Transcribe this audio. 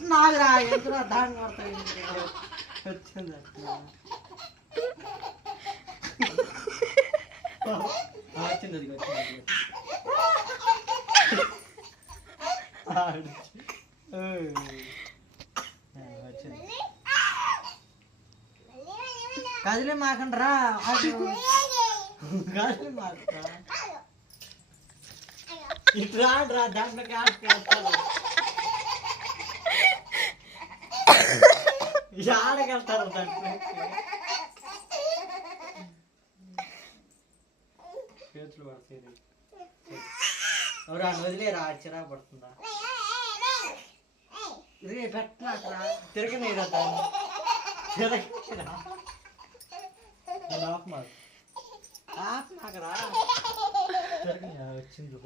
నాగరా ఎందుకు దాని పడతాయి వచ్చింది వచ్చింది అది వచ్చింది కదిలే మాకండ్రా కదిలే మాకండ్రా ఇట్లా రా దాంట్లో ఆడగలుగుతారు దాంట్లో చేతులు పడతాయి ఎవరు వదిలేరా చిరా పడుతుందా ఇది పెట్టరా తిరగనేరా దాన్ని తిరగరా ఆఫ్ మాకు రా తిరగ వచ్చింది